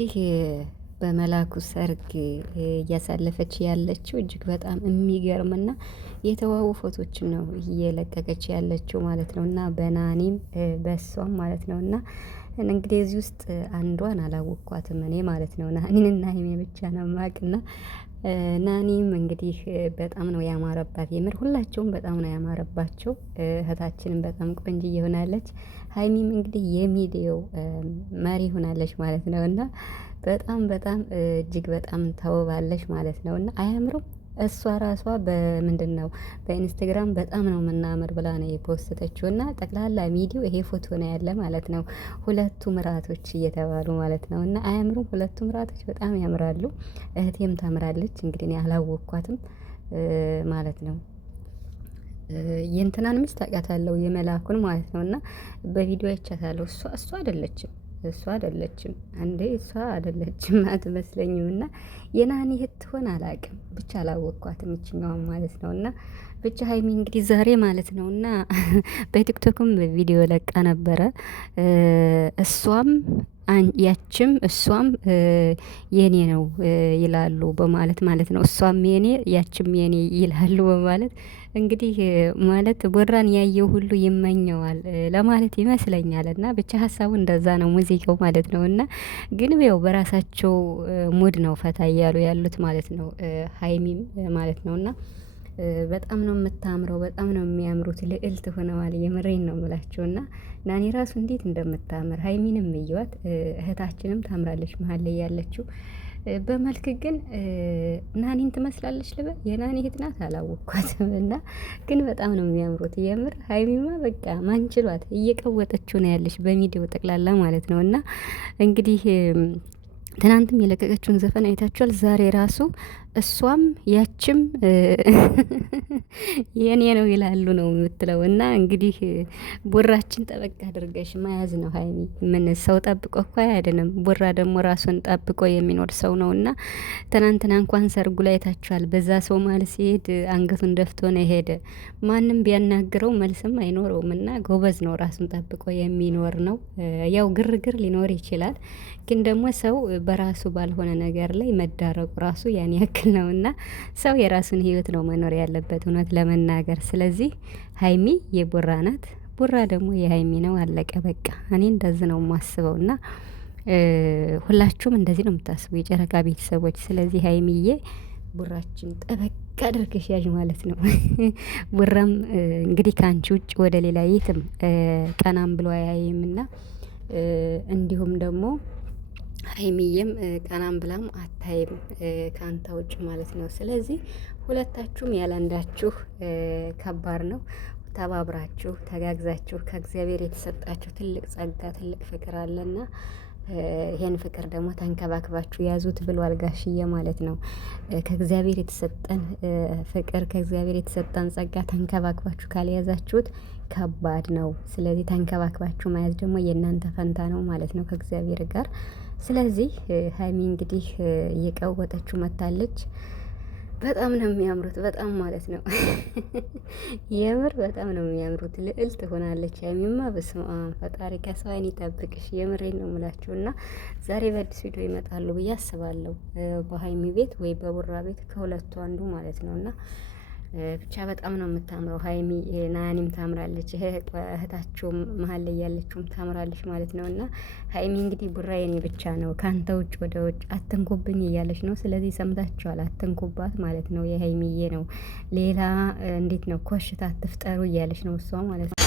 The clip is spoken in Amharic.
እንግዲህ በመላኩ ሰርግ እያሳለፈች ያለችው እጅግ በጣም የሚገርምና የተዋቡ ፎቶችን ነው እየለቀቀች ያለችው ማለት ነው። እና በናኒም በሷም ማለት ነው። እና እንግዲህ እዚህ ውስጥ አንዷን አላወቅኳትም እኔ ማለት ነው። ናኒንና ሀይሚን ብቻ ነው የማውቅና ናኒም እንግዲህ በጣም ነው ያማረባት። የምር ሁላቸውም በጣም ነው ያማረባቸው። እህታችንም በጣም ቆንጅዬ ሆናለች። ሀይሚም እንግዲህ የሚዲያው መሪ ሆናለች ማለት ነው። እና በጣም በጣም እጅግ በጣም ተውባለች ማለት ነው። እና አያምሩም? እሷ ራሷ በምንድነው በኢንስታግራም በጣም ነው የምናምር ብላ ነው የፖስተችው። እና ጠቅላላ ሚዲያው ይሄ ፎቶ ነው ያለ ማለት ነው። ሁለቱ ምራቶች እየተባሉ ማለት ነው። እና አያምሩም? ሁለቱ ምራቶች በጣም ያምራሉ። እህቴም ታምራለች። እንግዲህ እኔ አላወቅኳትም ማለት ነው። የእንትናን ሚስት አውቃታለሁ የመላኩን ማለት ነው። እና በቪዲዮ አይቻታለሁ። እሷ አይደለችም አንዴ እሷ አይደለችም አትመስለኝም። እና የናኒ እህት ትሆን አላውቅም፣ ብቻ አላወቅኳትም ይችኛዋን ማለት ነው። እና ብቻ ሀይሚ እንግዲህ ዛሬ ማለት ነው እና በቲክቶክም ቪዲዮ ለቃ ነበረ። እሷም ያችም እሷም የኔ ነው ይላሉ በማለት ማለት ነው። እሷም የኔ ያችም የኔ ይላሉ በማለት እንግዲህ ማለት ቦራን ያየው ሁሉ ይመኘዋል ለማለት ይመስለኛል። እና ብቻ ሀሳቡ እንደዛ ነው ሙዚቃው ማለት ነው። እና ግን ያው በራሳቸው ሙድ ነው ፈታ እያሉ ያሉት ማለት ነው። ሀይሚም ማለት ነው። እና በጣም ነው የምታምረው፣ በጣም ነው የሚያምሩት፣ ልዕልት ሆነዋል። የምሬን ነው የምላቸው። እና ናኒ ራሱ እንዴት እንደምታምር ሀይሚንም እዩዋት። እህታችንም ታምራለች መሀል ላይ ያለችው። በመልክ ግን ናኒን ትመስላለች ልበል። የናኒ እህት ናት አላወቅኳትም። እና ግን በጣም ነው የሚያምሩት የምር። ሀይሚማ በቃ ማንችሏት እየቀወጠችው ነው ያለች በሚዲያው ጠቅላላ ማለት ነው። እና እንግዲህ ትናንትም የለቀቀችውን ዘፈን አይታችኋል። ዛሬ ራሱ እሷም ያችም የኔ ነው ይላሉ ነው የምትለው። እና እንግዲህ ቦራችን ጠበቅ አድርገሽ መያዝ ነው ሀይሚ። ምን ሰው ጠብቆ እኮ አይደለም። ቦራ ደግሞ ራሱን ጠብቆ የሚኖር ሰው ነው። እና ትናንትና እንኳን ሰርጉ ላይ አይታችኋል። በዛ ሰው ማለት ሲሄድ አንገቱን ደፍቶ ነው የሄደ። ማንም ቢያናግረው መልስም አይኖረውም። እና ጎበዝ ነው፣ ራሱን ጠብቆ የሚኖር ነው። ያው ግርግር ሊኖር ይችላል፣ ግን ደግሞ ሰው በራሱ ባልሆነ ነገር ላይ መዳረቁ ራሱ ያን ያክል ነው። እና ሰው የራሱን ህይወት ነው መኖር ያለበት እውነት ለመናገር። ስለዚህ ሀይሚ የቦራ ናት፣ ቦራ ደግሞ የሀይሚ ነው። አለቀ በቃ። እኔ እንደዚህ ነው የማስበው። እና ሁላችሁም እንደዚህ ነው የምታስቡ የጨረቃ ቤተሰቦች። ስለዚህ ሀይሚዬ ቦራችን ጠበቅ አድርገሽ ያዥ ማለት ነው። ቦራም እንግዲህ ከአንቺ ውጭ ወደ ሌላ የትም ቀናም ብሎ አያይምና እንዲሁም ደግሞ ሀይሚዬም ቀናም ብላም አታይም ከአንተ ውጭ ማለት ነው። ስለዚህ ሁለታችሁም ያላንዳችሁ ከባድ ነው። ተባብራችሁ ተጋግዛችሁ ከእግዚአብሔር የተሰጣችሁ ትልቅ ጸጋ፣ ትልቅ ፍቅር አለና ይሄን ፍቅር ደግሞ ተንከባክባችሁ ያዙት ብሏል ጋሽዬ ማለት ነው። ከእግዚአብሔር የተሰጠን ፍቅር፣ ከእግዚአብሔር የተሰጠን ጸጋ ተንከባክባችሁ ካልያዛችሁት ከባድ ነው። ስለዚህ ተንከባክባችሁ መያዝ ደግሞ የእናንተ ፈንታ ነው ማለት ነው ከእግዚአብሔር ጋር። ስለዚህ ሀይሚ እንግዲህ እየቀወጠችው መታለች። በጣም ነው የሚያምሩት፣ በጣም ማለት ነው። የምር በጣም ነው የሚያምሩት። ልዕልት ሆናለች ሀይሚማ። በስመ አብ ፈጣሪ ከሰው ዓይን ይጠብቅሽ። የምሬን ነው የምላችሁ። እና ዛሬ በአዲስ ቪዲዮ ይመጣሉ ብዬ አስባለሁ። በሀይሚ ቤት ወይ በቡራ ቤት ከሁለቱ አንዱ ማለት ነው። እና ብቻ በጣም ነው የምታምረው ሀይሚ። ናኒም ታምራለች፣ እህታቸውም መሀል ላይ ያለችውም ታምራለች ማለት ነው። እና ሀይሚ እንግዲህ ቡራ የኔ ብቻ ነው ከአንተ ውጭ ወደ ውጭ አትንኩብኝ እያለች ነው። ስለዚህ ሰምታችኋል፣ አትንኩባት ማለት ነው። የሀይሚዬ ነው። ሌላ እንዴት ነው ኮሽታ አትፍጠሩ እያለች ነው እሷ ማለት ነው።